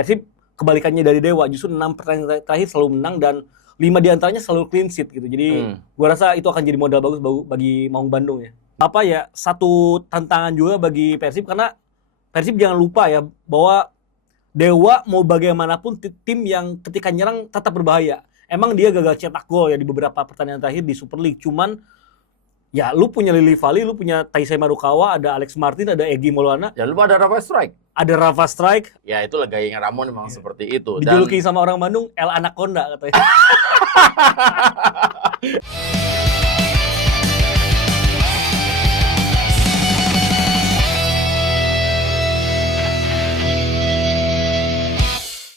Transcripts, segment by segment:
Persib kebalikannya dari Dewa, justru 6 pertandingan terakhir selalu menang dan 5 diantaranya selalu clean sheet gitu. Jadi gua rasa itu akan jadi modal bagus bagi Maung Bandung ya. Apa ya, satu tantangan juga bagi Persib karena Persib jangan lupa ya bahwa Dewa mau bagaimanapun tim yang ketika nyerang tetap berbahaya. Emang dia gagal cetak gol ya di beberapa pertandingan terakhir di Super League. Cuman ya lu punya Lili Vali, lu punya Taisei Marukawa, ada Alex Martin, ada Egy Maulana. Jangan lupa ada Rafa Strike. Ada Rafa Strike. Ya itulah gayanya Ramon memang seperti itu. Dijuluki sama orang Bandung El Anaconda katanya.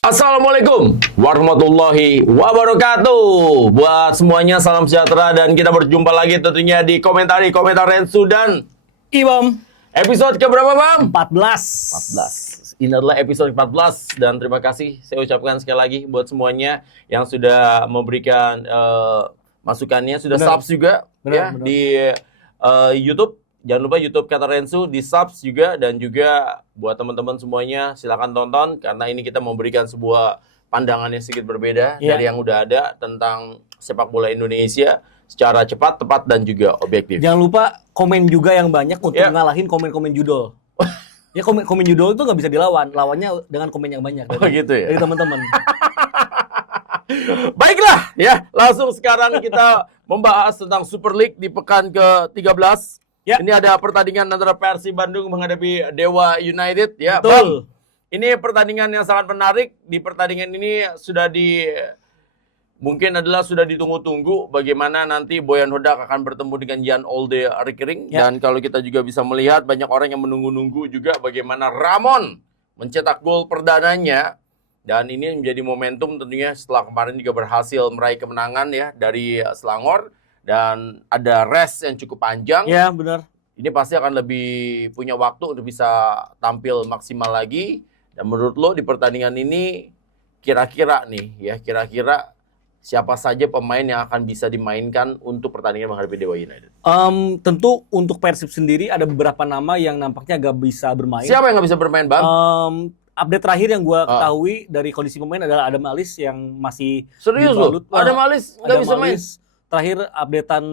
Assalamualaikum warahmatullahi wabarakatuh. Buat semuanya salam sejahtera dan kita berjumpa lagi tentunya di komentar Rensu dan Ibam. Episode keberapa, Bang? 14. Ini adalah episode 14 dan terima kasih saya ucapkan sekali lagi buat semuanya yang sudah memberikan masukannya, sudah subs juga benar. Di YouTube. Jangan lupa YouTube Kata Rensu di subs juga, dan juga buat teman-teman semuanya silakan tonton karena ini kita memberikan sebuah pandangan yang sedikit berbeda dari yang udah ada tentang sepak bola Indonesia secara cepat, tepat dan juga objektif. Jangan lupa komen juga yang banyak untuk ngalahin komen-komen judul. Ya komen judul itu nggak bisa dilawan, lawannya dengan komen yang banyak. Gitu ya. Dari teman-teman. Baiklah, ya langsung sekarang kita membahas tentang Super League di pekan ke-13. Ya. Ini ada pertandingan antara Persib Bandung menghadapi Dewa United ya. Betul. Bang, ini pertandingan yang sangat menarik. Di pertandingan ini sudah ditunggu-tunggu bagaimana nanti Boyan Hodak akan bertemu dengan Jan Olde Rickering. Dan kalau kita juga bisa melihat banyak orang yang menunggu-nunggu juga bagaimana Ramon mencetak gol perdananya. Dan ini menjadi momentum tentunya setelah kemarin juga berhasil meraih kemenangan ya dari Selangor. Dan ada rest yang cukup panjang. Ya, benar. Ini pasti akan lebih punya waktu untuk bisa tampil maksimal lagi. Dan menurut lo di pertandingan ini kira-kira siapa saja pemain yang akan bisa dimainkan untuk pertandingan menghadapi Dewa United? Tentu untuk Persib sendiri ada beberapa nama yang nampaknya gak bisa bermain. Siapa yang gak bisa bermain, Bang? Update terakhir yang gue ketahui dari kondisi pemain adalah Adam Alis yang masih serius loh? Adam Alis gak bisa main? Terakhir updatean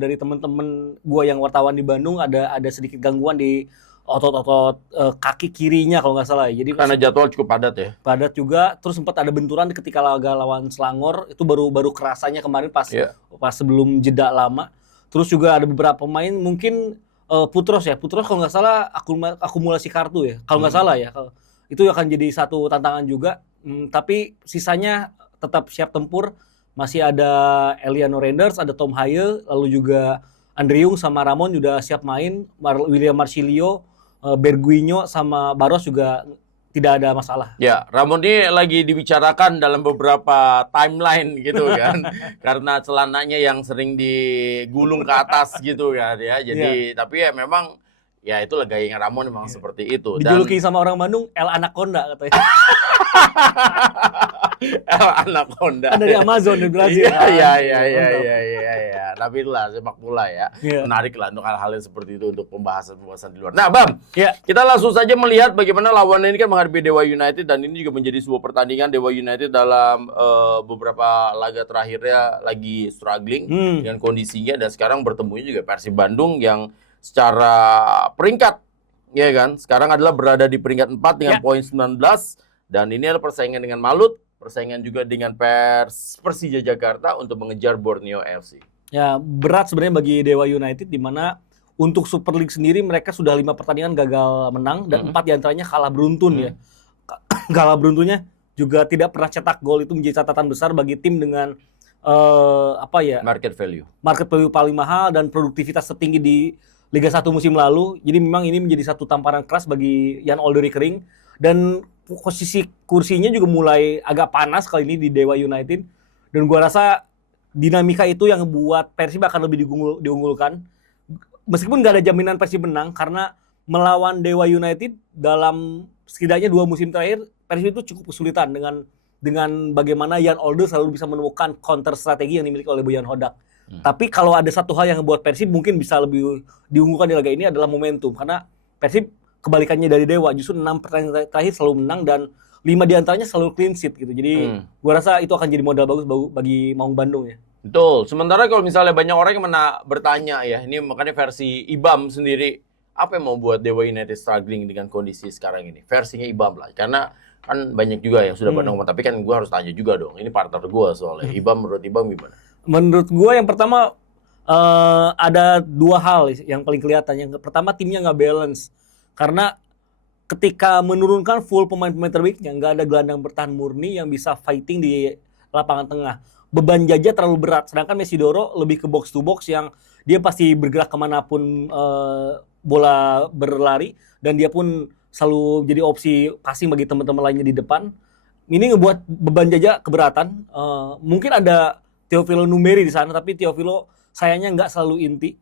dari teman-teman gue yang wartawan di Bandung ada sedikit gangguan di otot-otot kaki kirinya kalau nggak salah. Jadi karena jadwal cukup padat ya. Padat juga. Terus sempat ada benturan ketika laga lawan Selangor, itu baru kerasanya kemarin pas sebelum jeda lama. Terus juga ada beberapa pemain mungkin Putros kalau nggak salah akumulasi kartu ya. Kalau nggak salah ya. Itu akan jadi satu tantangan juga. Tapi sisanya tetap siap tempur. Masih ada Eliano Renders, ada Tom Haye, lalu juga Andriung sama Ramon juga siap main, William Marsilio, Berguinho sama Barros juga tidak ada masalah. Ya, Ramon ini lagi dibicarakan dalam beberapa timeline gitu kan, karena celananya yang sering digulung ke atas gitu kan ya. Jadi tapi ya memang ya itulah gayanya Ramon memang seperti itu. Dijuluki sama orang Bandung El Anaconda katanya. Anaconda. Dari Amazon di Brazil. Iya. Tapi itulah sepak bola ya. Menarik lah untuk hal-hal yang seperti itu untuk pembahasan di luar. Nah, Bam, kita langsung saja melihat bagaimana lawannya ini kan menghadapi Dewa United, dan ini juga menjadi sebuah pertandingan Dewa United dalam beberapa laga terakhirnya lagi struggling dengan kondisinya, dan sekarang bertemunya juga Persib Bandung yang secara peringkat ya kan sekarang adalah berada di peringkat 4 dengan poin 19, dan ini adalah persaingan dengan Malut, persaingan juga dengan Persija Jakarta untuk mengejar Borneo FC. Ya, berat sebenarnya bagi Dewa United, di mana untuk Super League sendiri mereka sudah 5 pertandingan gagal menang dan 4 diantaranya kalah beruntun ya. Kalah beruntunnya juga tidak pernah cetak gol, itu menjadi catatan besar bagi tim dengan market value paling mahal dan produktivitas tertinggi di Liga 1 musim lalu. Jadi memang ini menjadi satu tamparan keras bagi Jan Olde Rickering, dan posisi kursinya juga mulai agak panas kali ini di Dewa United, dan gua rasa dinamika itu yang membuat Persib akan lebih diunggulkan. Meskipun nggak ada jaminan Persib menang, karena melawan Dewa United dalam setidaknya 2 musim terakhir Persib itu cukup kesulitan dengan bagaimana Jan Olde selalu bisa menemukan counter strategi yang dimiliki oleh Boyan Hodak. Tapi kalau ada satu hal yang membuat Persib mungkin bisa lebih diunggulkan di laga ini adalah momentum, karena Persib kebalikannya dari Dewa, justru 6 pertandingan terakhir selalu menang dan 5 diantaranya selalu clean sheet gitu. Jadi gua rasa itu akan jadi modal bagus bagi Maung Bandung ya. Betul. Sementara kalau misalnya banyak orang yang bertanya ya, ini makanya versi Ibam sendiri, apa yang mau buat Dewa United struggling dengan kondisi sekarang ini? Versinya Ibam lah. Karena kan banyak juga yang sudah pada ngomong, tapi kan gue harus tanya juga dong. Ini partner gue soalnya. Ibam, menurut Ibam gimana? Menurut gue yang pertama ada 2 hal yang paling kelihatan. Yang pertama timnya nggak balance. Karena ketika menurunkan full pemain-pemain terbaiknya, nggak ada gelandang bertahan murni yang bisa fighting di lapangan tengah. Beban Jaja terlalu berat, sedangkan Mesidoro lebih ke box to box yang dia pasti bergerak kemanapun bola berlari, dan dia pun selalu jadi opsi passing bagi teman-teman lainnya di depan. Ini ngebuat beban Jaja keberatan. Mungkin ada Teofilo Numeri di sana, tapi Teofilo sayangnya nggak selalu inti.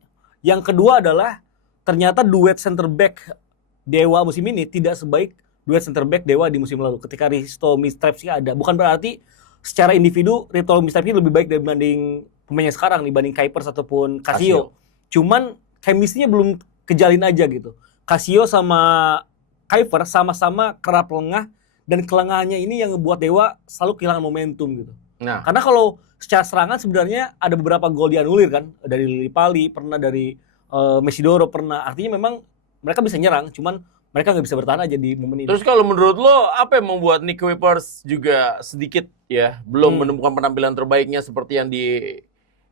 Yang kedua adalah ternyata duet center back Dewa musim ini tidak sebaik duet center back Dewa di musim lalu ketika Risto Mistreps ada. Bukan berarti secara individu Risto Mistreps lebih baik dibanding pemainnya sekarang, dibanding Kuipers ataupun Casio. Cuman chemistry-nya belum kejalin aja gitu. Casio sama Kuipers sama-sama kerap lengah, dan kelengahannya ini yang ngebuat Dewa selalu kehilangan momentum gitu. Nah, karena kalau secara serangan sebenarnya ada beberapa gol dianulir kan, dari Lili Pali, pernah dari Mesidoro pernah. Artinya memang mereka bisa nyerang, cuman mereka nggak bisa bertahan aja di momen ini. Terus kalau menurut lo, apa yang membuat Nick Kuipers juga sedikit ya belum menemukan penampilan terbaiknya seperti yang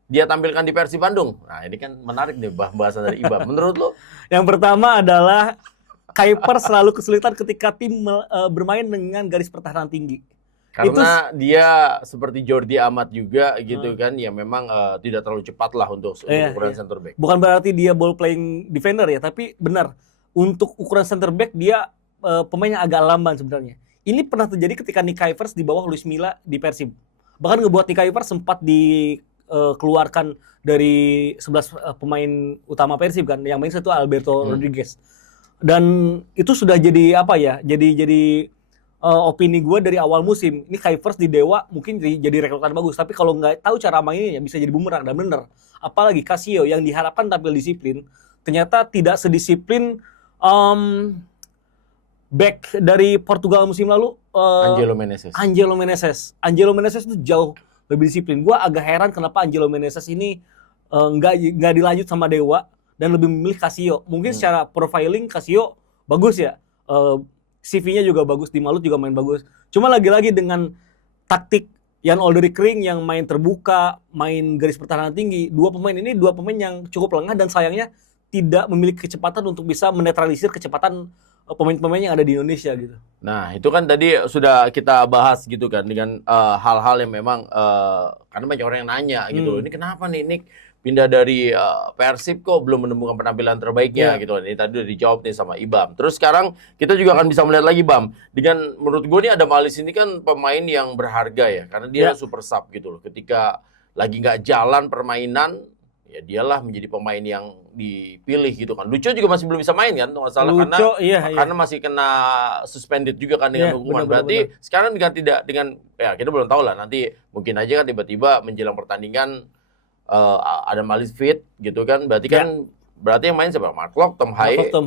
dia tampilkan di Persib Bandung? Nah, ini kan menarik nih bahasan dari Ibam. Menurut lo? Yang pertama adalah Kuipers selalu kesulitan ketika tim bermain dengan garis pertahanan tinggi. Karena dia seperti Jordi Amat juga gitu kan, ya memang tidak terlalu cepat lah untuk ukuran center back. Bukan berarti dia ball playing defender ya, tapi benar untuk ukuran center back dia pemain yang agak lamban sebenarnya. Ini pernah terjadi ketika Nick Kuipers di bawah Luis Milla di Persib. Bahkan ngebuat Nick Kuipers sempat dikeluarkan dari 11 pemain utama Persib kan, yang main satu Alberto Rodriguez. Dan itu sudah jadi apa ya? Jadi opini gue dari awal musim. Ini Kuipers di Dewa mungkin jadi rekrutan bagus, tapi kalau nggak tahu cara mainnya bisa jadi bumerang. Dan bener, apalagi Casio yang diharapkan tampil disiplin, ternyata tidak sedisiplin back dari Portugal musim lalu, Angelo Meneses itu jauh lebih disiplin. Gue agak heran kenapa Angelo Meneses ini nggak dilanjut sama Dewa dan lebih memilih Casio. Mungkin secara profiling Casio bagus ya, CV-nya juga bagus, di Malut juga main bagus. Cuma lagi-lagi dengan taktik Jan Olderik Kring yang main terbuka, main garis pertahanan tinggi, dua pemain yang cukup lengah dan sayangnya tidak memiliki kecepatan untuk bisa menetralisir kecepatan pemain-pemain yang ada di Indonesia gitu. Nah, itu kan tadi sudah kita bahas gitu kan, dengan hal-hal yang memang karena banyak orang yang nanya gitu. Ini kenapa nih Nick pindah dari Persib kok belum menemukan penampilan terbaiknya gitu. Ini tadi udah dijawab nih sama Ibam. Terus sekarang kita juga akan bisa melihat lagi, Bam. Dengan menurut gue nih Adam Alis ini kan pemain yang berharga ya, karena dia super sub gitu loh. Ketika lagi nggak jalan permainan, ya dialah menjadi pemain yang dipilih gitu kan. Lucu juga masih belum bisa main kan, nggak salah, karena masih kena suspended juga kan dengan hukuman. Berarti sekarang dengan ya kita belum tahu lah, nanti mungkin aja kan tiba-tiba menjelang pertandingan ada Malis fit gitu kan. Berarti kan yang main siapa? Mark Locke, Tom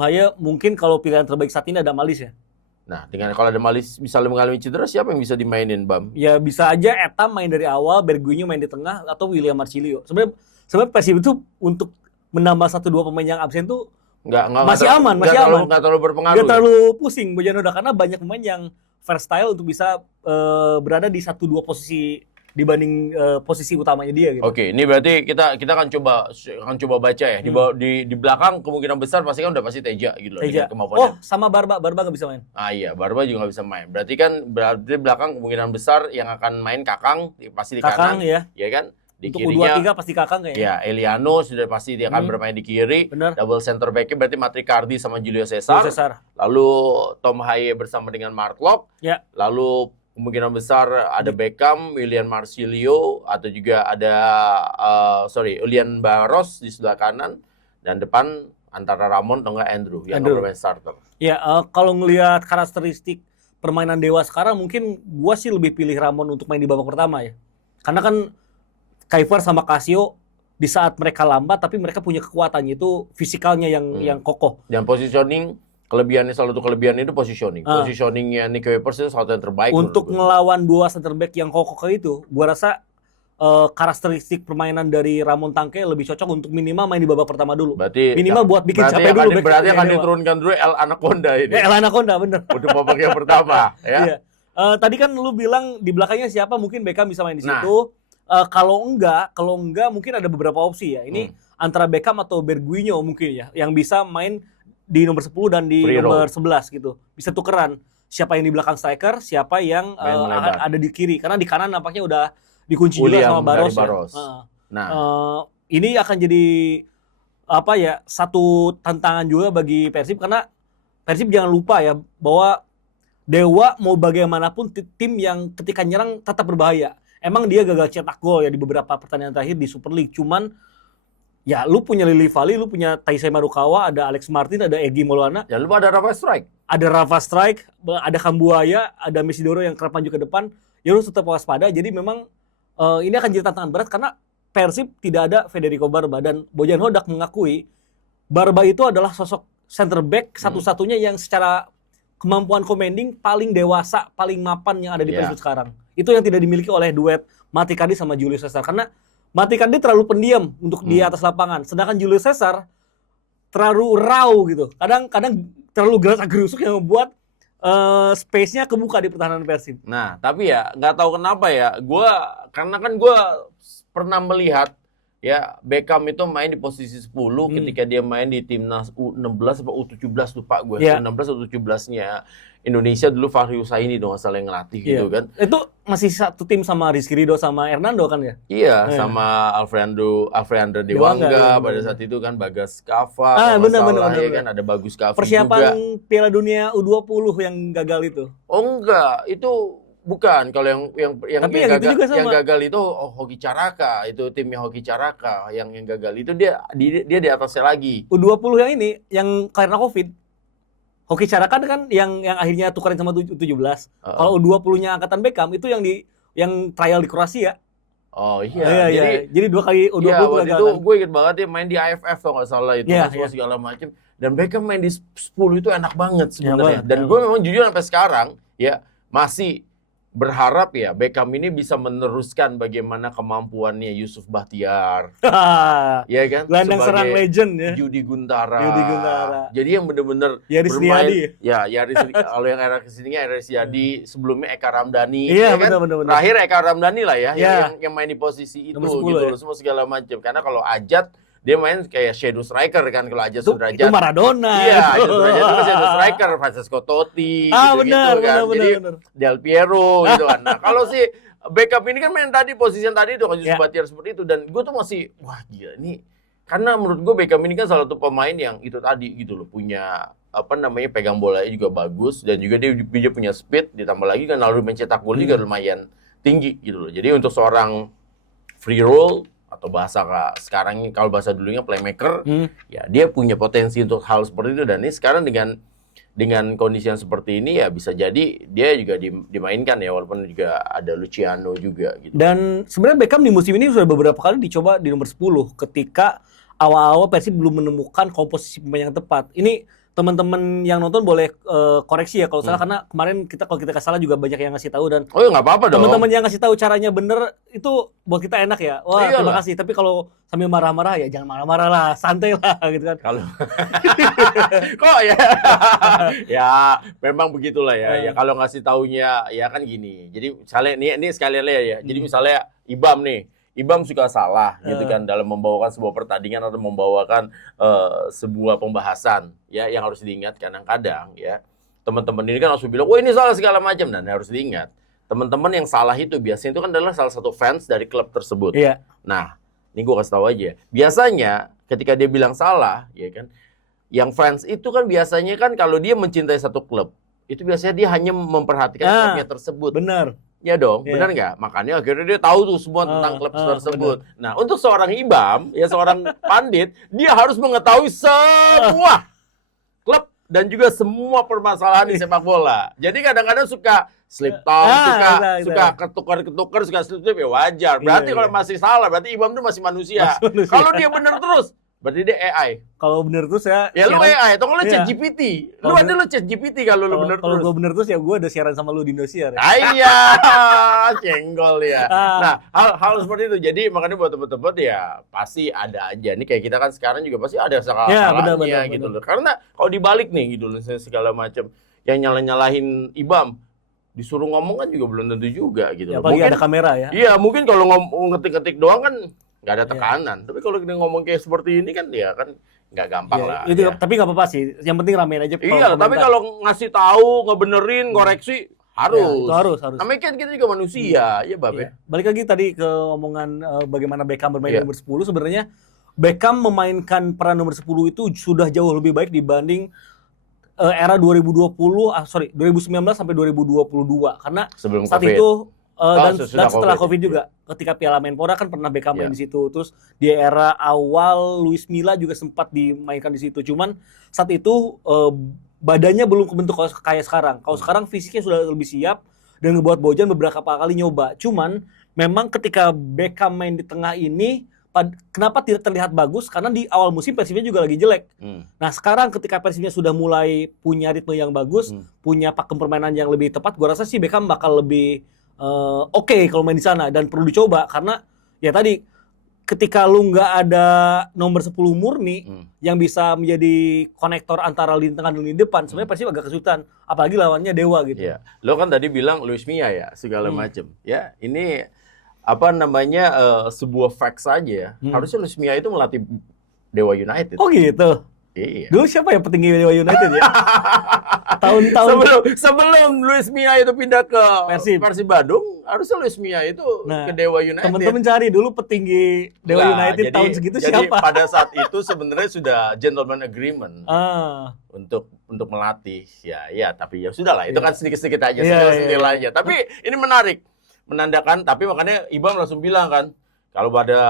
Haye mungkin kalau pilihan terbaik saat ini ada Malis ya. Nah, dengan kalau ada Malis misalnya mengalami cedera, siapa yang bisa dimainin, Bam? Ya bisa aja Etam main dari awal, Berguinho main di tengah, atau William Marcilio. Sebenarnya Persib itu untuk menambah 1-2 pemain yang absen tuh masih aman. Nggak terlalu berpengaruh. Nggak terlalu pusing Bojanoda, karena banyak pemain yang versatile untuk bisa berada di 1-2 posisi dibanding posisi utamanya dia gitu. Oke, ini berarti kita akan coba baca ya. Di belakang kemungkinan besar pasti Teja gitu loh. Teja. Oh, sama Barba nggak bisa main. Ah iya, Barba juga nggak bisa main. Berarti belakang kemungkinan besar yang akan main Kakang pasti di kanan. Ya kan? Di untuk kirinya, U23 pasti Kakang kayaknya. Ya, Eliano sudah pasti dia akan bermain di kiri. Bener. Double center back-nya berarti Matricardi sama Julio Cesar. Lalu Tom Haye bersama dengan Mark Locke. Ya. Lalu kemungkinan besar ada Beckham, William Marcilio, atau juga ada Julian Barros di sebelah kanan, dan depan antara Ramon atau enggak Andrew yang bermain starter. Ya, kalau ngelihat karakteristik permainan Dewa sekarang, mungkin gua sih lebih pilih Ramon untuk main di babak pertama ya. Karena kan Kuipers sama Casio di saat mereka lambat tapi mereka punya kekuatan, itu fisikalnya yang kokoh. Dan positioning kelebihannya, salah satu kelebihan itu positioning. Positioningnya Nick Kuipers itu salah satu yang terbaik. Untuk ngelawan dua center back yang kokoh itu, gua rasa karakteristik permainan dari Ramon Tanque lebih cocok untuk minimal main di babak pertama dulu. Berarti minimal buat bikin capek dulu. Berarti akan diturunkan dulu El Anaconda ini. El Anaconda, bener. Untuk babak yang pertama, ya. Iya. Tadi kan lu bilang di belakangnya siapa, mungkin Beckham bisa main di situ. Kalau enggak mungkin ada beberapa opsi ya. Ini antara Beckham atau Bergwijn mungkin ya, yang bisa main di nomor 10 dan di nomor 11 gitu. Bisa tukeran. Siapa yang di belakang striker, siapa yang ada di kiri. Karena di kanan nampaknya udah dikunci juga sama Barros. Ya. Ini akan jadi satu tantangan juga bagi Persib, karena Persib jangan lupa ya bahwa Dewa mau bagaimanapun tim yang ketika nyerang tetap berbahaya. Emang dia gagal cetak gol ya di beberapa pertandingan terakhir di Super League. Cuman ya lu punya Lili Vali, lu punya Taisei Marukawa, ada Alex Martin, ada Egy Maulana. Ya lu ada Rafa Strike. Ada Rafa Strike, ada Kambuaya, ada Mesidoro yang kerap maju ke depan. Ya lu tetap waspada. Jadi memang ini akan jadi tantangan berat karena Persib tidak ada Federico Barba, dan Bojan Hodak mengakui Barba itu adalah sosok center back satu-satunya yang secara kemampuan commanding paling dewasa, paling mapan yang ada di Persib sekarang. Itu yang tidak dimiliki oleh duet Mati Kadi sama Julius Caesar, karena Mati Kadi terlalu pendiam untuk di atas lapangan, sedangkan Julius Caesar terlalu raw gitu. Kadang terlalu geras-gerusuk yang membuat space-nya kebuka di pertahanan Persib. Nah, tapi ya nggak tahu kenapa ya, karena kan gue pernah melihat ya Beckham itu main di posisi 10 ketika dia main di timnas U16 atau U17 lupa gue. U16 atau U17-nya Indonesia dulu Fahri Husaini dong asal yang ngelatih gitu kan. Itu masih satu tim sama Rizky Ridho sama Hernando kan ya? Iya, sama Alfreandro Dewangga pada saat itu kan, Bagas Kava. Benar. Kan ada Bagus Kavi persiapan juga. Piala Dunia U20 yang gagal itu. Oh enggak, itu bukan. Kalau yang gagal itu Hoki Caraka, itu timnya Hoki Caraka yang gagal itu dia di atasnya lagi. U20 yang ini yang karena Covid. Hoki Caraka kan yang akhirnya tukarin sama 17. Kalau U20-nya angkatan Beckham itu yang trial di Kroasia. Oh iya. Jadi 2 kali U20 waktu itu gue inget banget dia main di AFF kalau nggak salah itu, segala macam. Dan Beckham main di 10 itu enak banget sebenarnya. Dan gue memang jujur sampai sekarang ya masih berharap ya Beckham ini bisa meneruskan bagaimana kemampuannya Yusuf Bahtiar. Ya kan? Gelandang serang legend ya. Yudi Guntara. Jadi yang benar-benar bermain. Yaris kalau yang era kesininya Yaris Yadi, sebelumnya Eka Ramdhani. Iya, kan? benar. Terakhir Eka Ramdhani lah ya, yang main di posisi itu gitu loh, semua segala macam. Karena kalau Ajat dia main kayak shadow striker kan, kalau Ajat Sudrajat. Itu Maradona. Iya, Ajat Sudrajat itu shadow striker, Francesco Totti gitu kan. Jadi Del Piero gitu kan. Nah, kalau si Beckham ini kan main tadi posisi yang tadi itu kan Yusuf Bahtiar seperti itu, dan gue tuh masih wah gila ini. Karena menurut gue Beckham ini kan salah satu pemain yang itu tadi gitu loh, punya pegang bolanya juga bagus, dan juga dia punya speed, ditambah lagi kan lalu mencetak gol juga lumayan tinggi gitu loh. Jadi untuk seorang free roll atau sekarang kalau bahasa dulunya playmaker, ya dia punya potensi untuk hal seperti itu, dan ini sekarang dengan kondisi yang seperti ini ya bisa jadi dia juga dimainkan ya, walaupun juga ada Luciano juga gitu. Dan sebenarnya Beckham di musim ini sudah beberapa kali dicoba di nomor 10 ketika awal-awal Persib belum menemukan komposisi pemain yang tepat. Ini teman-teman yang nonton boleh koreksi ya kalau salah, karena kemarin kalau kita salah juga banyak yang ngasih tahu, dan nggak apa-apa dong. Teman-teman yang ngasih tahu caranya bener itu buat kita enak ya. Wah, terima kasih. Tapi kalau sambil marah-marah ya jangan marah-marah lah, santai lah gitu kan. Kalau kok ya ya memang begitulah ya. Ya kalau ngasih taunya ya kan gini. Jadi misalnya ini sekalian ya. Jadi misalnya Ibam suka salah gitu kan dalam membawakan sebuah pertandingan atau membawakan sebuah pembahasan ya, yang harus diingat kadang-kadang ya teman-teman ini kan langsung bilang, "Wah, ini salah segala macam." Dan harus diingat, teman-teman yang salah itu biasanya itu kan adalah salah satu fans dari klub tersebut. Iya. Nah, ini gue kasih tahu aja. Biasanya ketika dia bilang salah, ya kan, yang fans itu kan biasanya kan kalau dia mencintai satu klub, itu biasanya dia hanya memperhatikan klubnya tersebut. Benar. Ya dong, benar nggak? Makanya akhirnya dia tahu tuh semua tentang klub tersebut. Bener. Nah, untuk seorang Ibam, ya seorang pandit, dia harus mengetahui semua klub dan juga semua permasalahan di sepak bola. Jadi kadang-kadang suka slip tongue, suka ketukar-ketukar, suka slip ya wajar. Berarti kalau masih salah, berarti Ibam itu masih manusia. Kalau dia benar terus, Berarti dia AI. Kalau bener terus ya. Ya lu AI, atau lu iya. ChatGPT. Lu ada lu ChatGPT kalau lu bener terus. Kalau gue bener terus ya gue ada siaran sama lu di Indosiar. Ya. Iya, cenggol ya. Nah, hal seperti itu. Jadi makanya buat teman-teman ya pasti ada aja. Nih kayak kita kan sekarang juga pasti ada salah-salahnya gitu loh. Karena kalau dibalik nih gitu loh segala macam yang nyalahin Ibam disuruh ngomong kan juga belum tentu juga gitu. Ya, apalagi ada kamera ya. Iya, mungkin kalau ngetik-ngetik doang kan nggak ada tekanan. Tapi kalau kita ngomong kayak seperti ini kan ya kan nggak gampang lah. Itu, ya. Tapi nggak apa-apa sih. Yang penting ramein aja. Iya, tapi kalau ngasih tahu, ngebenerin, koreksi harus. Ya, itu harus. Namanya kan kita juga manusia, ya Bab. Ya. Balik lagi tadi ke omongan bagaimana Beckham bermain nomor 10. Sebenarnya Beckham memainkan peran nomor 10 itu sudah jauh lebih baik dibanding era 2019 sampai 2022 karena sebelum saat COVID. Itu dan setelah COVID ya. juga ketika Piala Menpora kan pernah Beckham main di situ, terus di era awal Luis Milla juga sempat dimainkan di situ, cuman saat itu badannya belum kebentuk kayak sekarang. Kalau sekarang fisiknya sudah lebih siap dan ngebuat Bojan beberapa kali nyoba, cuman memang ketika Beckham main di tengah ini kenapa tidak terlihat bagus? Karena di awal musim Persibnya juga lagi jelek. Nah sekarang ketika Persibnya sudah mulai punya ritme yang bagus, punya pakem permainan yang lebih tepat, gua rasa sih Beckham bakal lebih oke kalau main di sana dan perlu dicoba karena ya tadi ketika lu nggak ada nomor 10 murni yang bisa menjadi konektor antara lini tengah dan lini depan, sebenarnya Persib agak kesulitan, apalagi lawannya Dewa gitu. Iya. Lo kan tadi bilang Luis Milla ya segala macam. Ya ini apa namanya sebuah fact saja ya. Harusnya Luis Milla itu melatih Dewa United. Oh gitu. Iya. Dulu siapa yang petinggi Dewa United ya? Tahun-tahun sebelum Luis Milla itu pindah ke Persib Bandung, harusnya Luis Milla itu ke Dewa United. Teman-teman cari dulu petinggi Dewa United tahun segitu jadi siapa? Pada saat itu sebenarnya sudah gentleman agreement untuk melatih. Ya, tapi ya sudahlah, itu kan sedikit-sedikit aja, sedikit aja. Tapi ini menarik. Menandakan, tapi makanya Ibam langsung bilang kan, kalau pada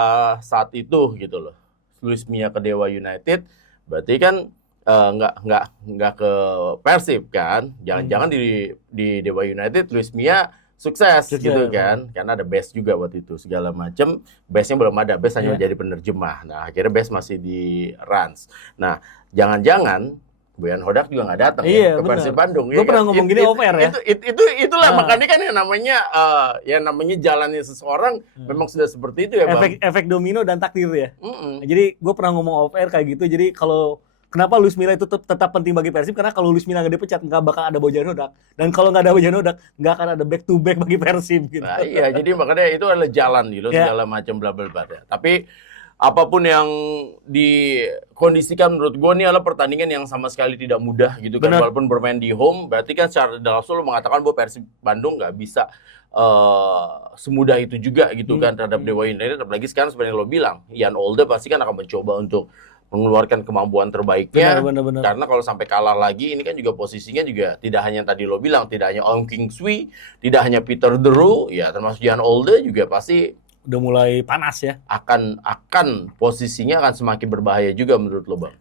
saat itu gitu loh, Luis Milla ke Dewa United, berarti kan nggak ke Persib kan, jangan-jangan di Dewa United Luis Milla sukses gitu kan, karena ada Best juga waktu itu segala macam, Bestnya belum ada, Best hanya jadi penerjemah. Nah akhirnya Best masih di Rans. Nah jangan-jangan Boyan Hodak juga nggak datang ke Persib Bandung. Gue pernah ngomong gini off-air ya. Itulah makanya kan yang namanya jalannya seseorang memang sudah seperti itu ya Bang. Efek domino dan takdir ya. Jadi gue pernah ngomong off-air kayak gitu. Jadi kalau kenapa Luis Milla itu tetap penting bagi Persib, karena kalau Luis Milla nggak dipecat nggak bakal ada Bojan Hodak. Dan kalau nggak ada Bojan Hodak nggak akan ada back to back bagi Persib gitu. Nah, iya, jadi makanya itu adalah jalan gitu segala macam bla bla bla. Tapi apapun yang dikondisikan menurut gue ini adalah pertandingan yang sama sekali tidak mudah gitu kan. Walaupun bermain di home, berarti kan secara langsung lo mengatakan bahwa Persib Bandung nggak bisa semudah itu juga gitu kan terhadap Dewa United. Apalagi sekarang sebenarnya lo bilang, Jan Olde pasti kan akan mencoba untuk mengeluarkan kemampuan terbaiknya. Benar. Karena kalau sampai kalah lagi, ini kan juga posisinya juga tidak hanya tadi lo bilang, tidak hanya Ong Kingsui, tidak hanya Peter Drew, ya termasuk Jan Olde juga pasti udah mulai panas ya. Akan posisinya akan semakin berbahaya juga menurut lo Bang.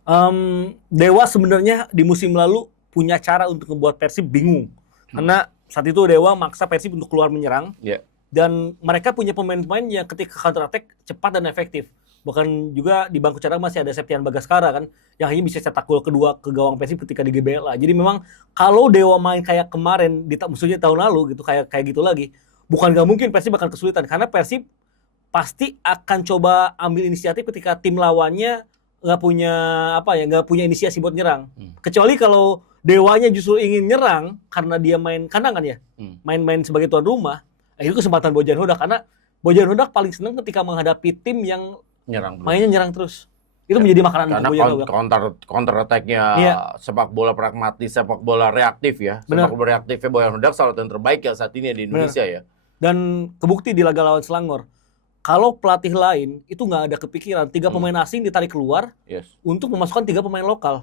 Dewa sebenarnya di musim lalu punya cara untuk membuat Persib bingung. Karena saat itu Dewa maksa Persib untuk keluar menyerang. Dan mereka punya pemain-pemain yang ketika counter attack cepat dan efektif. Bahkan juga di bangku cadangan masih ada Septian Bagaskara kan, yang hanya bisa cetak gol kedua ke gawang Persib ketika di GBLA. Jadi memang kalau Dewa main kayak kemarin, maksudnya tahun lalu gitu, kayak gitu lagi, bukan gak mungkin Persib akan kesulitan. Karena Persib pasti akan coba ambil inisiatif ketika tim lawannya nggak punya inisiasi buat nyerang. Kecuali kalau Dewanya justru ingin nyerang karena dia main kandang kan ya, main sebagai tuan rumah. Itu kesempatan Bojan Hodak, karena Bojan Hodak paling senang ketika menghadapi tim yang mainnya nyerang terus. Itu menjadi makanan untuk Bojan Hodak. Counter attack-nya sepak bola pragmatis, sepak bola reaktif ya. Sepak bola reaktifnya Bojan Hodak salah satu yang terbaik ya saat ini di Indonesia ya. Dan kebukti di laga lawan Selangor. Kalau pelatih lain itu nggak ada kepikiran 3 pemain asing ditarik keluar untuk memasukkan 3 pemain lokal.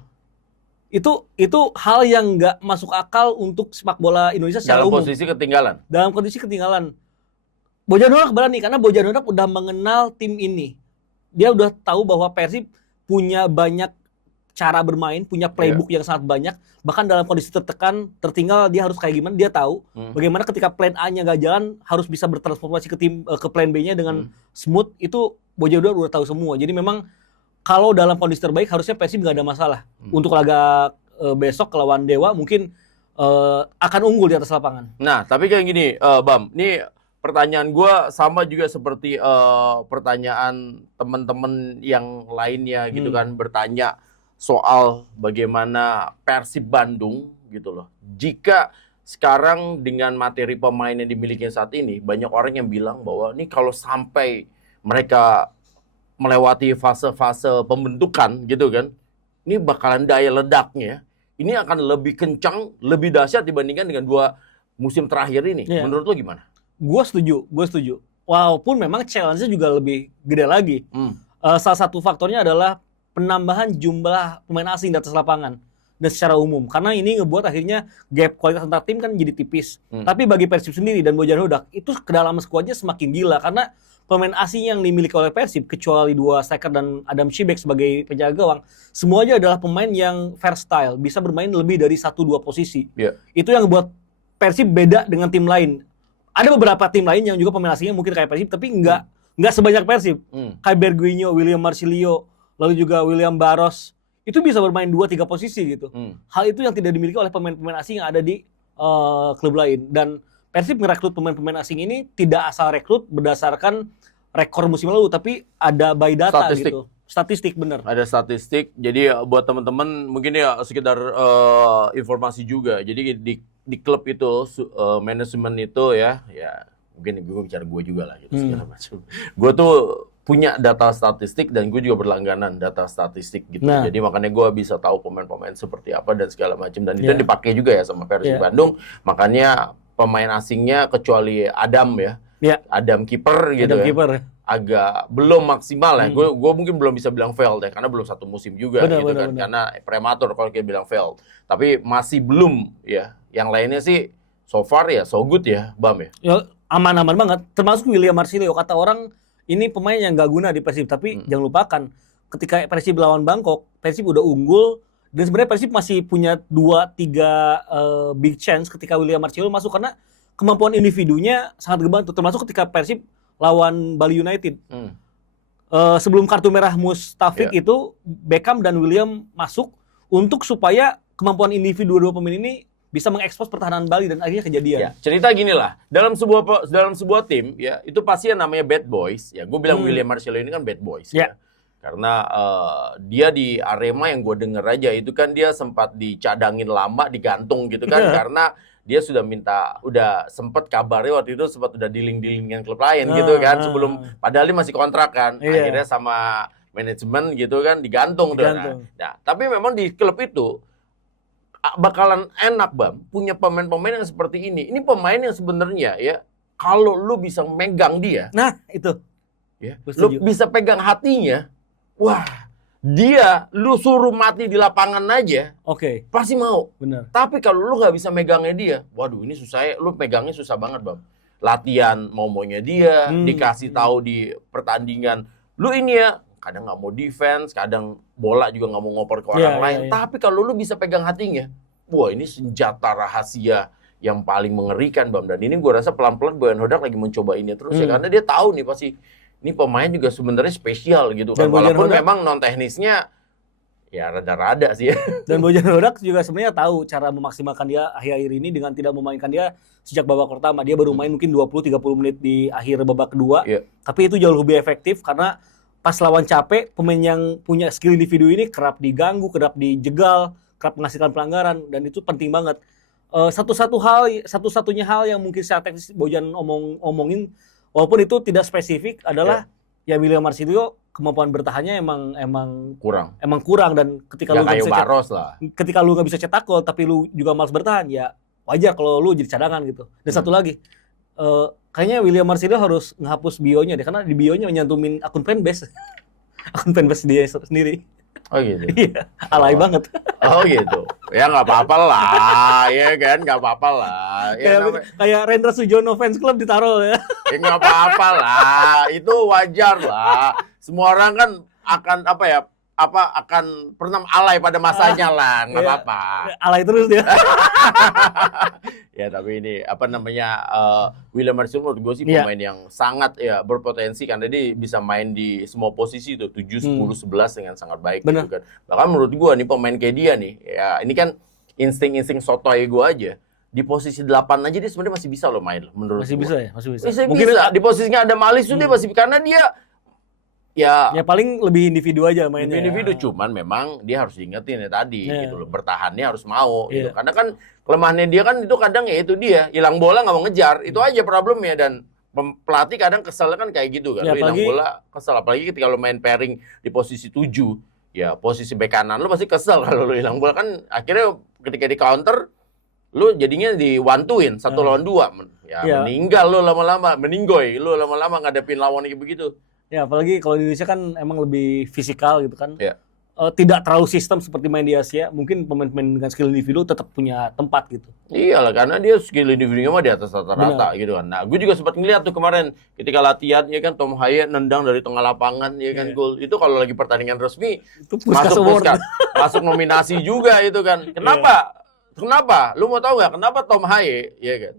Itu hal yang nggak masuk akal untuk sepak bola Indonesia secara umum. Dalam kondisi ketinggalan. Bojan Hodak berani karena Bojan Hodak udah mengenal tim ini. Dia udah tahu bahwa Persib punya banyak cara bermain, punya playbook yang sangat banyak. Bahkan dalam kondisi tertekan, tertinggal, dia harus kayak gimana, dia tahu bagaimana ketika plan A-nya nggak jalan, harus bisa bertransformasi ke plan B-nya dengan smooth. Itu Bojan Hodak udah tahu semua. Jadi memang kalau dalam kondisi terbaik harusnya Persib nggak ada masalah. Untuk laga besok lawan Dewa mungkin akan unggul di atas lapangan. Nah, tapi kayak gini, Bam, ini pertanyaan gue sama juga seperti pertanyaan teman-teman yang lainnya gitu kan, bertanya soal bagaimana Persib Bandung gitu loh. Jika sekarang dengan materi pemain yang dimiliki saat ini, banyak orang yang bilang bahwa ini kalau sampai mereka melewati fase-fase pembentukan gitu kan, ini bakalan daya ledaknya ini akan lebih kencang, lebih dahsyat dibandingkan dengan 2 musim terakhir ini. Menurut lo gimana? Gue setuju. Walaupun memang challenge-nya juga lebih gede lagi. Salah satu faktornya adalah penambahan jumlah pemain asing di atas lapangan dan secara umum. Karena ini ngebuat akhirnya gap kualitas antar tim kan jadi tipis. Tapi bagi Persib sendiri dan Bojan Hodak, itu kedalaman skuadnya semakin gila. Karena pemain asing yang dimiliki oleh Persib, kecuali 2 striker dan Adam Cibek sebagai penjaga gawang, semuanya adalah pemain yang versatile, bisa bermain lebih dari 1-2 posisi. Itu yang membuat Persib beda dengan tim lain. Ada beberapa tim lain yang juga pemain asingnya mungkin kayak Persib, tapi nggak sebanyak Persib. Kayak Berguinho, William Marcilio, lalu juga William Barros, itu bisa bermain 2-3 posisi gitu. Hal itu yang tidak dimiliki oleh pemain-pemain asing yang ada di klub lain. Dan Persib merekrut pemain-pemain asing ini tidak asal rekrut berdasarkan rekor musim lalu, tapi ada by data gitu. Statistik bener. Ada statistik. Jadi buat teman-teman mungkin ya sekedar informasi juga. Jadi di klub itu manajemen itu ya mungkin gue bicara gue juga lah gitu segala macam. Gue tuh punya data statistik dan gue juga berlangganan data statistik gitu. Jadi makanya gue bisa tahu pemain-pemain seperti apa dan segala macam, dan itu dipakai juga ya sama Persib Bandung. Makanya pemain asingnya kecuali Adam Adam kiper gitu agak belum maksimal ya. Gue mungkin belum bisa bilang failed ya, karena belum 1 musim juga bener. Karena prematur kalau kita bilang failed. Tapi masih belum ya. Yang lainnya sih so far ya so good ya, Bam ya. Aman-aman banget. Termasuk William Marcilio, kata orang ini pemain yang gak guna di Persib, tapi jangan lupakan ketika Persib lawan Bangkok, Persib udah unggul. Dan sebenarnya Persib masih punya 2-3 big chance ketika William Marcilio masuk, karena kemampuan individunya sangat ngebantu. Termasuk ketika Persib lawan Bali United. Sebelum kartu merah Mustafik itu, Beckham dan William masuk untuk supaya kemampuan individu 2 pemain ini bisa mengekspos pertahanan Bali, dan akhirnya kejadian. Cerita gini lah, dalam sebuah tim ya, itu pasti yang namanya bad boys. Ya, gue bilang William Marcilio ini kan bad boys. Karena dia di Arema yang gue denger aja itu kan dia sempat dicadangin lama, digantung gitu kan, karena dia udah sempet kabarnya waktu itu sempat udah dealing-dealing klub lain gitu kan, sebelum padahal dia masih kontrak kan, akhirnya sama manajemen gitu kan digantung. Nah, tapi memang di klub itu bakalan enak, Bam, punya pemain-pemain yang seperti ini. Ini pemain yang sebenarnya ya, kalau lu bisa megang dia, nah itu ya, lu bisa pegang hatinya. Wah, dia lu suruh mati di lapangan aja, pasti mau. Bener. Tapi kalau lu nggak bisa megangnya dia, waduh ini susah ya. Lu megangnya susah banget, Bang. Latihan maunya dia, dikasih tahu di pertandingan, lu ini ya, kadang nggak mau defense, kadang bola juga nggak mau ngoper ke orang lain. Tapi kalau lu bisa pegang hatinya, wah ini senjata rahasia yang paling mengerikan, Bang. Dan ini gue rasa pelan-pelan Bojan Hodak lagi mencoba ini terus ya, karena dia tahu nih pasti ini pemain juga sebenarnya spesial gitu kan. Walaupun memang non teknisnya ya rada-rada sih ya. Dan Bojan Hodak juga sebenarnya tahu cara memaksimalkan dia akhir-akhir ini dengan tidak memainkan dia sejak babak pertama. Dia baru main mungkin 20-30 menit di akhir babak kedua. Tapi itu jauh lebih efektif karena pas lawan capek, pemain yang punya skill individu ini kerap diganggu, kerap dijegal, kerap menghasilkan pelanggaran, dan itu penting banget. Satu-satunya hal yang mungkin secara teknis Bojan omongin, walaupun itu tidak spesifik, adalah ya William Marcilio kemampuan bertahannya emang kurang, dan ketika lu nggak bisa cetak gol tapi lu juga malas bertahan, ya wajar kalau lu jadi cadangan gitu. Dan satu lagi, kayaknya William Marcilio harus ngehapus bio-nya deh, karena di bio-nya nyantumin akun fanbase. Akun fanbase dia sendiri. Oh gitu? Iya, alay banget. Oh gitu? Ya nggak apa-apa lah, ya kan? Nggak apa-apa lah. Ya, kayak Rendra Sujono fans club ditaruh ya. Ya nggak apa-apa lah, itu wajar lah. Semua orang kan akan akan pernah alay pada masanya lah, nggak apa-apa. Alay terus dia. Ya tapi ini William Marston menurut gue sih pemain yang sangat ya berpotensi karena dia bisa main di semua posisi tuh 7, 10, 11 dengan sangat baik gitu kan. Bahkan menurut gue nih pemain kayak dia nih, ya ini kan insting sotoy gue aja. Di posisi 8 aja dia sebenarnya masih bisa loh main menurut masih gue. Bisa ya, masih bisa. Mungkin bisa. Di posisinya ada Malis tuh dia masih karena dia ya paling lebih individu aja mainnya. Individu cuman memang dia harus diingetin ya tadi gitu loh. Bertahannya harus mau gitu. Karena kan kelemahannya dia kan itu kadang ya itu dia hilang bola nggak mau ngejar. Itu aja problemnya dan pelatih kadang kesel kan kayak gitu kan. Lu hilang bola kesel apalagi ketika lu main pairing di posisi 7. Ya posisi bek kanan lu pasti kesel kalau lu hilang bola kan akhirnya ketika di counter lu jadinya diwantuin 1 lawan 2. Ya meninggal lu lama-lama, meninggoy lu lama-lama ngadepin lawan kayak begitu. Ya apalagi kalau di Indonesia kan emang lebih fisikal gitu kan. Tidak terlalu sistem seperti main di Asia. Mungkin pemain-pemain dengan skill individu tetap punya tempat gitu. Iyalah karena dia skill individunya mah di atas rata-rata gitu kan. Nah, gue juga sempat ngeliat tuh kemarin ketika latihan ya kan Tom Haye nendang dari tengah lapangan ya kan gol. Itu kalau lagi pertandingan resmi itu masuk nominasi juga itu kan. Kenapa? Lu mau tahu nggak kenapa Tom Haye ya kan?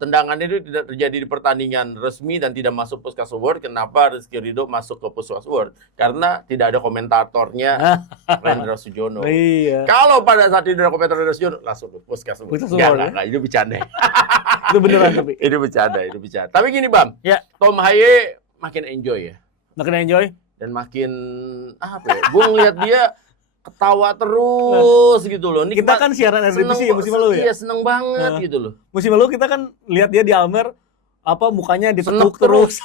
Tendangan itu tidak terjadi di pertandingan resmi dan tidak masuk Puskas Award. Kenapa Rizky Ridho masuk ke Puskas Award? Karena tidak ada komentatornya Rendra Sujono. Kalau pada saat itu ada komentator Rendra Sujono, langsung ke Puskas Award. Enggak, itu bercanda. Itu beneran tapi. Itu bercanda. Tapi gini Bam, Tom Haye makin enjoy ya. Makin enjoy? Dan makin apa ya? Gue ngeliat dia ketawa terus gitu loh. Kita kan siaran RDPC ya musim lalu ya. Iya, seneng banget gitu loh. Musim lalu kita kan lihat dia di Almer mukanya ditekuk terus.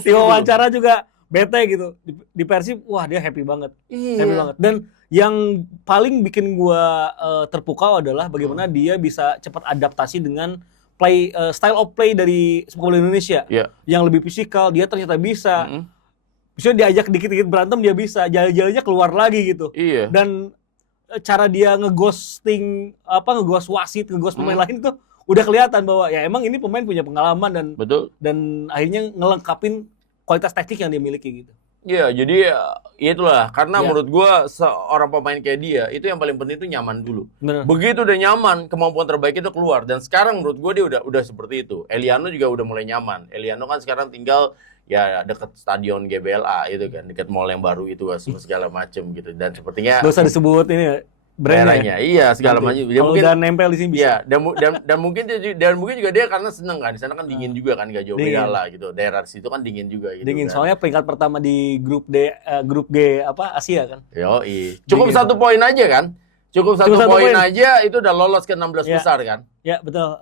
Di wawancara juga bete gitu. Di Persib wah dia happy banget. Happy banget. Dan yang paling bikin gua terpukau adalah bagaimana dia bisa cepat adaptasi dengan style of play dari sepak bola Indonesia. Yang lebih fisikal, dia ternyata bisa. Bisa diajak dikit-dikit berantem dia bisa, jalan-jalannya keluar lagi gitu. Dan cara dia ngeghost wasit, ngeghost pemain lain tuh udah kelihatan bahwa ya emang ini pemain punya pengalaman dan akhirnya ngelengkapin kualitas taktik yang dia miliki gitu. Iya, jadi itulah karena menurut gua seorang pemain kayak dia itu yang paling penting itu nyaman dulu. Begitu udah nyaman, kemampuan terbaik itu keluar dan sekarang menurut gua dia udah seperti itu. Eliano juga udah mulai nyaman. Eliano kan sekarang tinggal ya dekat stadion GBLA itu kan, dekat mall yang baru itu segala macem gitu dan sepertinya nggak usah disebut ini brandnya. Iya segala macam. Dia mungkin udah nempel di sini bisa. Iya dan mungkin juga dia karena seneng kan di sana kan dingin juga kan nggak jauh beda lah gitu. Daerah situ kan dingin juga gitu. Dingin kan. Soalnya peringkat pertama di grup G Asia kan. Cukup 1 poin aja kan. Cukup 1 poin aja itu udah lolos ke 16 besar kan. Ya betul.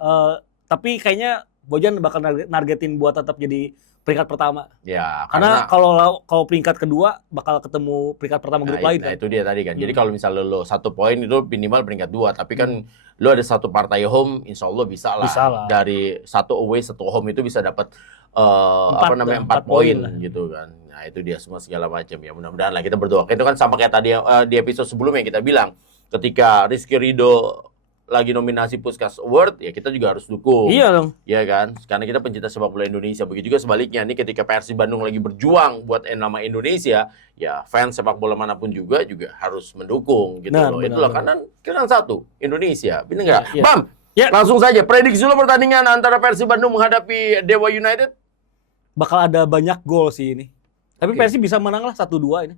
Tapi kayaknya Bojan bakal nargetin buat tetap jadi peringkat pertama. Ya, karena kalau peringkat kedua bakal ketemu peringkat pertama grup lain kan. Nah, itu dia tadi kan. Jadi kalau misalnya lo 1 poin itu minimal peringkat 2, tapi kan lo ada 1 partai home, insya Allah bisa lah. Dari 1 away 1 home itu bisa dapat 4 poin gitu kan. Nah, itu dia semua segala macam ya. Mudah-mudahan lah kita berdoa. Itu kan sama kayak tadi di episode sebelumnya kita bilang ketika Rizky Ridho lagi nominasi Puskas Award, ya kita juga harus dukung. Iya dong. Iya kan? Karena kita pencinta sepak bola Indonesia. Begitu juga sebaliknya nih ketika Persib Bandung lagi berjuang buat nama Indonesia, ya fans sepak bola manapun juga harus mendukung gitu loh. Itulah karena kita kan satu, Indonesia. Benar enggak? Bam, langsung saja prediksi lo pertandingan antara Persib Bandung menghadapi Dewa United. Bakal ada banyak gol sih ini. Tapi Persib bisa menang lah 1-2 ini.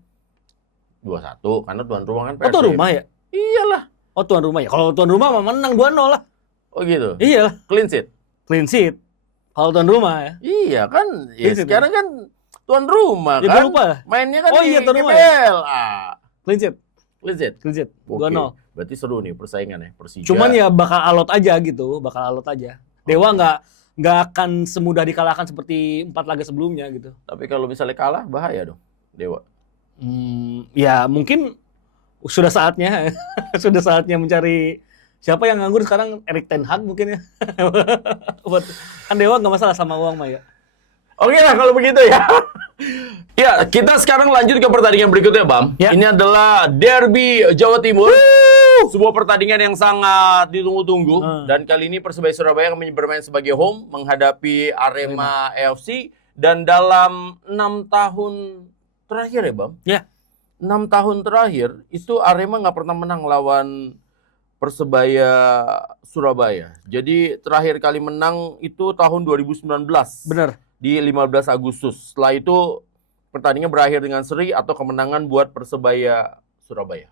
2-1 karena tuan rumah kan Persib. Oh, tuan rumah ya? Iyalah. Oh tuan rumah ya. Kalau tuan rumah mah menang 2-0 lah. Oh gitu. Iya lah. Clean sheet. Clean sheet. Kalau tuan rumah ya. Iya kan. Ya sekarang kan tuan rumah ya, kan. Lupa. Mainnya kan di tuan rumah GBL. Ya? Clean sheet. Clean sheet. Clean sheet. 2-0. Berarti seru nih persaingan ya Persija. Cuman ya bakal alot aja gitu. Dewa nggak akan semudah dikalahkan seperti 4 laga sebelumnya gitu. Tapi kalau misalnya kalah bahaya dong Dewa. Ya mungkin sudah saatnya mencari siapa yang nganggur sekarang. Erik ten Hag mungkin ya. Kan Dewa nggak masalah sama uang mah ya. Oke lah kalau begitu ya. Ya kita sekarang lanjut ke pertandingan berikutnya Bam. Ini adalah Derby Jawa Timur. Sebuah pertandingan yang sangat ditunggu-tunggu. Dan kali ini Persebaya Surabaya akan bermain sebagai home menghadapi Arema FC. Dan dalam 6 tahun terakhir ya Bam. Ya. 6 tahun terakhir itu Arema nggak pernah menang lawan Persebaya Surabaya. Jadi terakhir kali menang itu tahun 2019. Benar. Di 15 Agustus. Setelah itu pertandingan berakhir dengan seri atau kemenangan buat Persebaya Surabaya.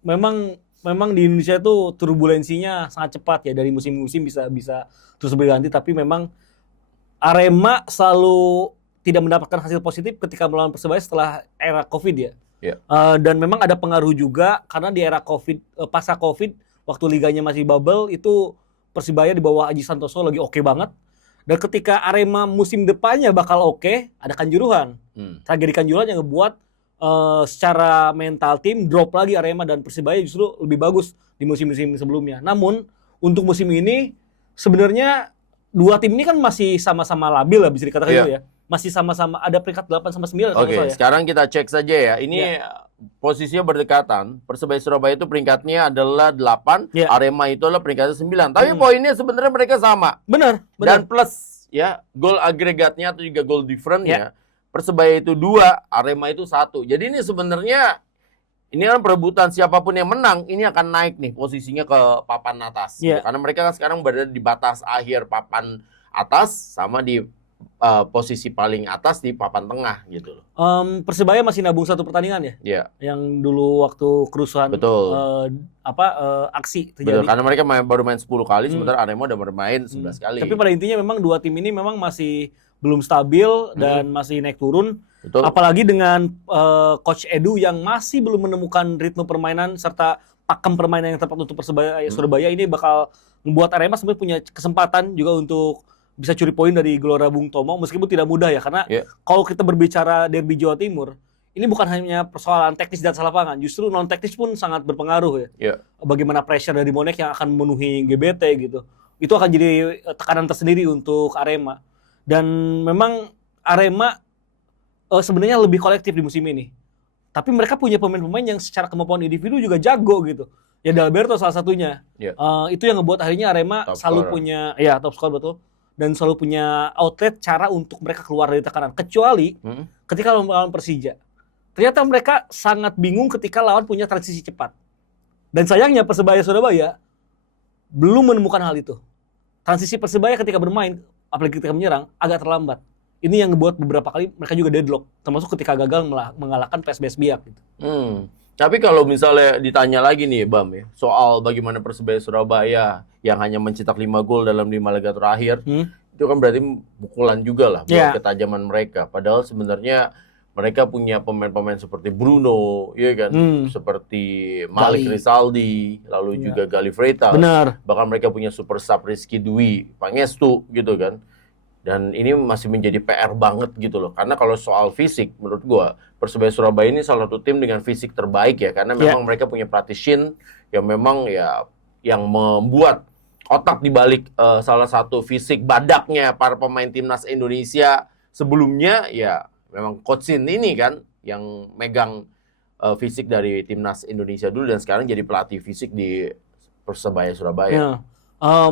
Memang di Indonesia itu turbulensinya sangat cepat ya, dari musim-musim bisa terus berganti, tapi memang Arema selalu tidak mendapatkan hasil positif ketika melawan Persebaya setelah era Covid ya. Yeah. Dan memang ada pengaruh juga karena di era Covid, pasca Covid, waktu liganya masih bubble, itu Persibaya di bawah Aji Santoso lagi oke banget. Dan ketika Arema musim depannya bakal oke, ada Kanjuruhan. Tragedi Kanjuruhan yang ngebuat secara mental tim drop lagi Arema, dan Persibaya justru lebih bagus di musim-musim sebelumnya. Namun untuk musim ini sebenarnya dua tim ini kan masih sama-sama labil lah, bisa dikatakan gitu ya. Masih sama-sama ada peringkat 8 sama 9. Oke, sekarang kita cek saja ya. Ini posisinya berdekatan. Persebaya Surabaya itu peringkatnya adalah 8, Arema itu adalah peringkatnya 9. Tapi poinnya sebenarnya mereka sama. Benar. Dan plus ya, gol agregatnya atau juga gol different-nya. Persebaya itu 2, Arema itu 1. Jadi ini sebenarnya ini kan perebutan, siapapun yang menang ini akan naik nih posisinya ke papan atas. Karena mereka kan sekarang berada di batas akhir papan atas sama di posisi paling atas di papan tengah gitu loh. Persebaya masih nabung 1 pertandingan ya? Iya. Yang dulu waktu kerusuhan aksi terjadi. Betul, karena mereka baru main 10 kali, sementara Arema udah bermain 11 kali. Tapi pada intinya memang dua tim ini memang masih belum stabil dan masih naik turun. Betul. Apalagi dengan Coach Edu yang masih belum menemukan ritme permainan serta pakem permainan yang tepat untuk Persebaya Surabaya, ini bakal membuat Arema sebenarnya punya kesempatan juga untuk bisa curi poin dari Gelora Bung Tomo, meskipun tidak mudah ya, karena kalau kita berbicara derby Jawa Timur, ini bukan hanya persoalan teknis di atas lapangan, justru non teknis pun sangat berpengaruh ya. Bagaimana pressure dari Bonek yang akan memenuhi GBT gitu, itu akan jadi tekanan tersendiri untuk Arema. Dan memang Arema sebenarnya lebih kolektif di musim ini, tapi mereka punya pemain-pemain yang secara kemampuan individu juga jago gitu. Ya Dalberto salah satunya. Itu yang ngebuat akhirnya Arema selalu punya top scorer, betul. Dan selalu punya outlet cara untuk mereka keluar dari tekanan. Kecuali ketika lawan Persija. Ternyata mereka sangat bingung ketika lawan punya transisi cepat. Dan sayangnya Persebaya Surabaya belum menemukan hal itu. Transisi Persebaya ketika bermain, apalagi ketika menyerang, agak terlambat. Ini yang ngebuat beberapa kali mereka juga deadlock. Termasuk ketika gagal mengalahkan PSBS Biak. Gitu. Tapi kalau misalnya ditanya lagi nih Bam ya, soal bagaimana Persebaya Surabaya yang hanya mencetak 5 gol dalam 5 laga terakhir, itu kan berarti pukulan juga lah buat ketajaman mereka. Padahal sebenarnya mereka punya pemain-pemain seperti Bruno, ya kan, seperti Malik Rizaldi, lalu juga Gali Freitas. Bahkan mereka punya super sub Rizky Dwi, Pangestu gitu kan. Dan ini masih menjadi PR banget gitu loh. Karena kalau soal fisik, menurut gua Persebaya Surabaya ini salah satu tim dengan fisik terbaik ya. Karena memang mereka punya pelatih Shin yang memang ya yang membuat otak dibalik salah satu fisik badaknya para pemain timnas Indonesia sebelumnya ya. Memang Coach Shin ini kan yang megang fisik dari timnas Indonesia dulu dan sekarang jadi pelatih fisik di Persebaya Surabaya.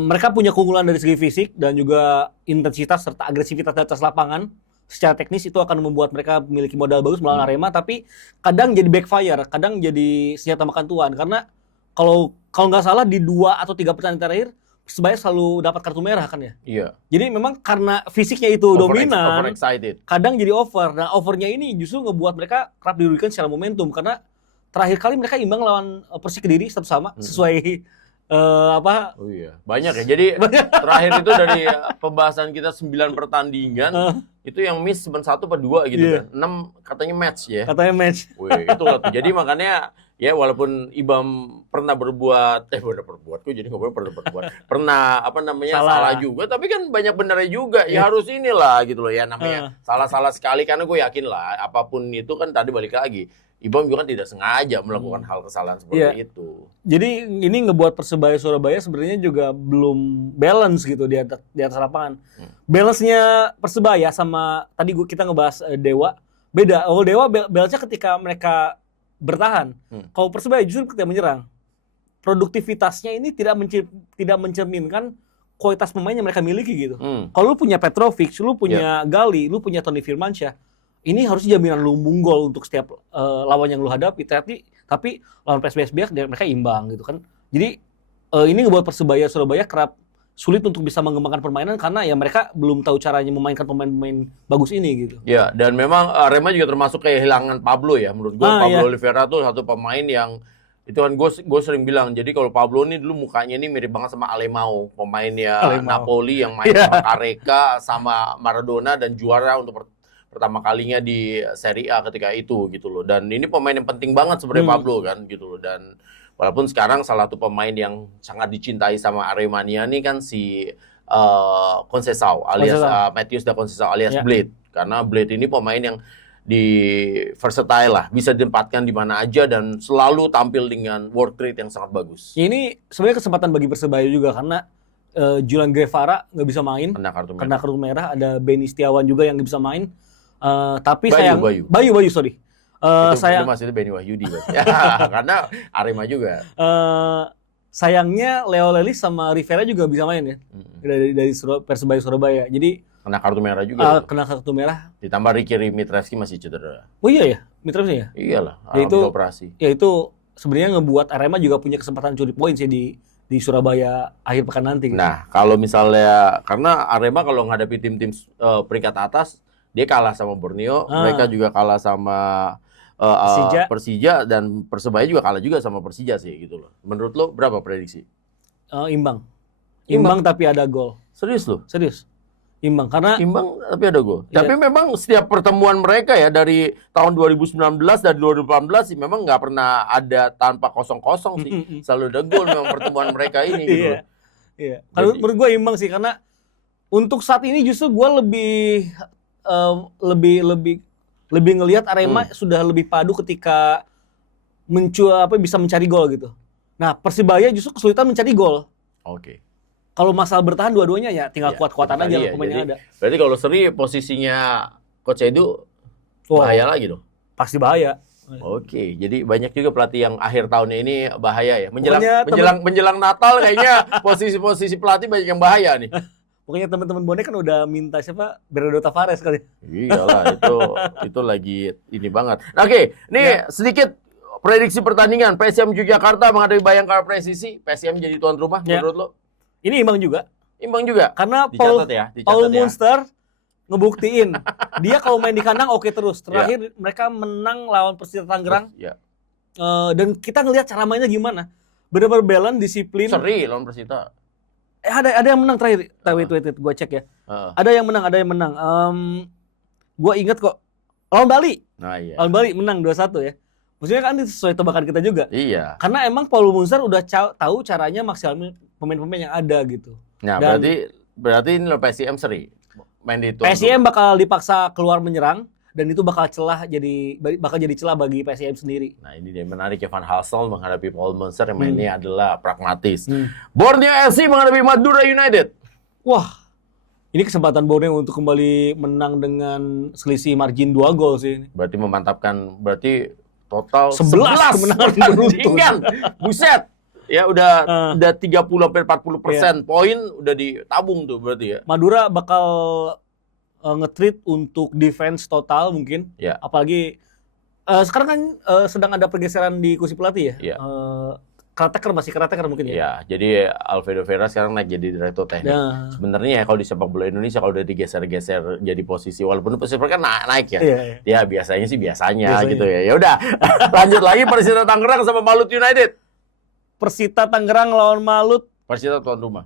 Mereka punya keunggulan dari segi fisik dan juga intensitas serta agresivitas di atas lapangan. Secara teknis itu akan membuat mereka memiliki modal bagus melawan Arema, tapi kadang jadi backfire, kadang jadi senjata makan tuan. Karena kalau nggak salah di 2 atau 3 pertandingan terakhir, Persebaya selalu dapat kartu merah kan ya? Iya. Jadi memang karena fisiknya itu dominan, kadang jadi over. Nah overnya ini justru ngebuat mereka kerap dirugikan secara momentum. Karena terakhir kali mereka imbang lawan Persik Kediri 1-1 sesuai Oh iya, banyak ya. Jadi terakhir itu dari pembahasan kita 9 pertandingan, itu yang miss cuma 1 atau 2 gitu kan. 6 katanya match ya. Katanya match. Wih, itu loh. Jadi makanya ya walaupun Ibam pernah berbuat kok jadi nggak pernah berbuat. Pernah salah juga, tapi kan banyak benernya juga. Ya harus inilah gitu loh ya namanya. Salah-salah sekali karena gue yakin lah apapun itu kan tadi balik lagi. Ibam juga kan tidak sengaja melakukan hal kesalahan seperti itu. Jadi ini ngebuat Persebaya Surabaya sebenarnya juga belum balance gitu di atas lapangan. Balance-nya Persebaya sama tadi kita ngebahas Dewa beda. Oh Dewa balance-nya ketika mereka bertahan. Kalau Persebaya justru ketika menyerang. Produktivitasnya ini tidak mencerminkan kualitas pemain yang mereka miliki gitu. Kalau lu punya Petrovic, lu punya Gali, lu punya Tony Firmansyah, ini harusnya jaminan lu gol untuk setiap lawan yang lu hadapi. Tapi lawan PSBS mereka imbang gitu kan. Jadi ini ngebuat Persebaya Surabaya kerap sulit untuk bisa mengembangkan permainan karena ya mereka belum tahu caranya memainkan pemain-pemain bagus ini gitu. Ya, dan memang Arema juga termasuk kehilangan Pablo ya. Menurut gue Pablo Oliveira tuh satu pemain yang itu kan gue sering bilang, jadi kalau Pablo ini dulu mukanya ini mirip banget sama Alemão, pemainnya Napoli yang main sama Careca sama Maradona dan juara untuk pertama kalinya di Serie A ketika itu gitu loh. Dan ini pemain yang penting banget sebenarnya Pablo kan gitu loh. Dan walaupun sekarang salah satu pemain yang sangat dicintai sama Aremania nih kan si Conceição alias Matheus da Conceição alias Blade. Karena Blade ini pemain yang versatile lah, bisa ditempatkan di mana aja dan selalu tampil dengan work rate yang sangat bagus. Ini sebenarnya kesempatan bagi Persebaya juga karena Julian Guevara nggak bisa main kena kartu merah, ada Beni Setiawan juga yang nggak bisa main. Tapi Bayu sorry. Itu maksudnya Beni Wahyudi ya, karena Arema juga. Sayangnya Leo Lelis sama Rivera juga bisa main ya dari Persebaya Surabaya. Jadi kena kartu merah juga. Kena kartu merah. Ditambah Ricky Mitrevski masih cedera. Oh iya ya, Mitrevski ya? Iyalah, itu operasi. Ya itu sebenarnya ngebuat Arema juga punya kesempatan curi poin sih di Surabaya akhir pekan nanti. Nah, kalau misalnya karena Arema kalau menghadapi tim-tim peringkat atas, dia kalah sama Borneo, mereka juga kalah sama Persija dan Persebaya juga kalah juga sama Persija sih gitu loh. Menurut lo berapa prediksi? Imbang tapi ada gol. Serius lo? Serius. Imbang tapi ada gol. Yeah. Tapi memang setiap pertemuan mereka ya dari tahun 2019 dari 2018 sih memang nggak pernah ada tanpa kosong-kosong sih. Selalu ada gol memang pertemuan mereka ini gitu. Iya. Kalau menurut gue imbang sih karena untuk saat ini justru gue lebih ngelihat Arema sudah lebih padu ketika bisa mencari gol gitu. Nah, Persibaya justru kesulitan mencari gol. Oke. Kalau masalah bertahan dua-duanya ya tinggal kuat-kuatan aja pemainnya ada. Berarti kalau seri posisinya Coach Edu bahaya lagi dong. Pasti bahaya. Oke, jadi banyak juga pelatih yang akhir tahunnya ini bahaya ya. Menjelang Natal kayaknya posisi-posisi pelatih banyak yang bahaya nih. Pokoknya teman-teman bonek kan udah minta siapa? Bernardo Tavares kali. Iyalah, itu lagi ini banget. Oke, nih sedikit prediksi pertandingan. PSM Yogyakarta menghadapi Bayangkara Presisi. PSM jadi tuan rumah menurut lo? Ini imbang juga. Karena Paul Munster ngebuktiin dia kalau main di kandang oke terus. Terakhir mereka menang lawan Persita Tangerang. Dan kita ngelihat cara mainnya gimana. Benar-benar balance, disiplin. Seri lawan Persita. Ada yang menang terakhir. Gue cek ya. Ada yang menang. Gue inget kok. Lawan Bali. Lawan Bali menang 2-1 ya. Maksudnya kan itu sesuai tebakan kita juga. Iya. Karena emang Paul Munster udah tahu caranya maksimalin pemain-pemain yang ada gitu. Nah, berarti ini lo PSM seri main di itu. PSM bakal dipaksa keluar menyerang dan itu bakal jadi celah bagi PSM sendiri. Nah, ini dia menarik ya, Van Halsel menghadapi Paul Munster yang mainnya adalah pragmatis. Borneo FC menghadapi Madura United. Wah, ini kesempatan Borneo untuk kembali menang dengan selisih margin 2 gol sih. Berarti memantapkan total 11 kemenangan beruntun. Buset. Ya udah 30-40% poin udah ditabung tuh berarti ya. Madura bakal nge-treat untuk defense total mungkin. Ya. Apalagi sekarang kan sedang ada pergeseran di kursi pelatih ya. Caretaker mungkin ya. Ya, jadi Alfredo Vera sekarang naik jadi direktur teknik. Sebenarnya ya kalau di sepak bola Indonesia kalau udah digeser-geser jadi posisi walaupun posisi kan naik ya. Ya biasanya sih biasanya gitu ya. Ya udah, lanjut lagi Persita Tangerang sama Malut United. Persita Tangerang lawan Malut. Persita tuan rumah.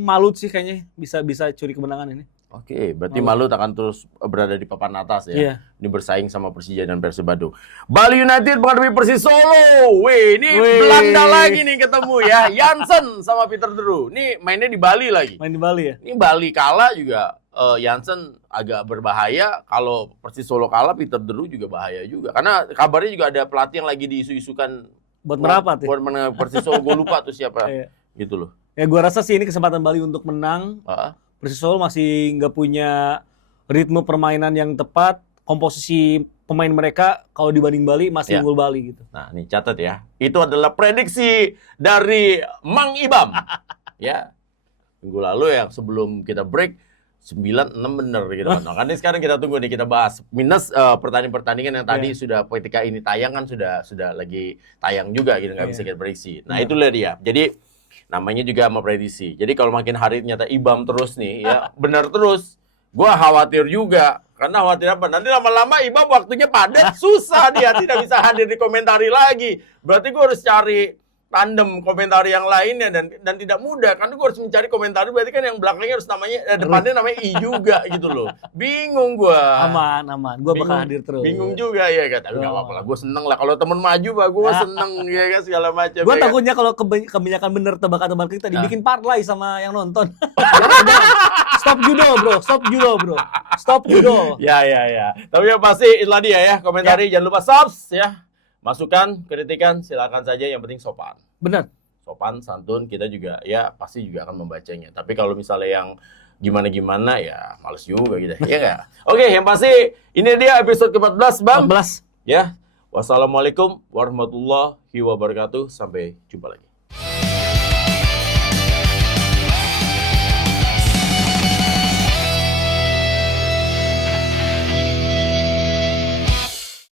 Malut sih kayaknya bisa curi kemenangan ini. Oke, berarti Malut akan terus berada di papan atas ya. Ini bersaing sama Persija dan Persib Bandung. Bali United menghadapi Persis Solo. Ini Belanda lagi nih ketemu ya. Jansen sama Peter Drew. Ini mainnya di Bali lagi. Main di Bali ya. Ini Bali kalah juga Jansen agak berbahaya. Kalau Persis Solo kalah, Peter Drew juga bahaya juga. Karena kabarnya juga ada pelatih yang lagi diisu-isukan buat merapat ya. Buat menang Persis Solo, gue lupa tuh siapa. Gitu loh. Ya gue rasa sih ini kesempatan Bali untuk menang. Persis Solo masih nggak punya ritme permainan yang tepat. Komposisi pemain mereka kalau dibanding Bali masih unggul Bali gitu. Nah, nih catat ya. Itu adalah prediksi dari Mang Ibam. Ya. Minggu lalu ya sebelum kita break 9-6 bener gitu kan. Makanya sekarang kita tunggu nih, kita bahas minus pertandingan-pertandingan yang tadi sudah ketika ini tayang kan sudah lagi tayang juga gitu, nggak bisa kita prediksi. Nah itulah dia. Jadi namanya juga memprediksi. Jadi kalau makin hari ternyata IBAM terus nih ya benar terus, gua khawatir juga. Karena khawatir apa? Nanti lama-lama IBAM waktunya padat, susah dia tidak bisa hadir di komentari lagi. Berarti gua harus cari tandem komentari yang lainnya dan tidak mudah karena gue harus mencari komentari berarti kan yang belakangnya harus namanya depannya namanya I juga gitu loh. Bingung gue. Aman. Gue bakal hadir terus. Bingung juga ya kan. Tapi enggak apa-apa lah. Gue seneng lah kalau temen maju bah gue seneng ya kan segala macam. Gue takutnya kalau kebanyakan bener tebakan-tebakan kita dibikin parlay sama yang nonton. Stop judo. Ya. Tapi yang pasti itulah dia ya komentari. Jangan lupa subs ya. Masukan, kritikan, silakan saja. Yang penting sopan. Benar. Sopan, santun, kita juga ya pasti juga akan membacanya. Tapi kalau misalnya yang gimana-gimana ya males juga gitu. Ya nggak? Oke, yang pasti ini dia episode ke-14, Bang. 14. Ya. Wassalamualaikum warahmatullahi wabarakatuh. Sampai jumpa lagi.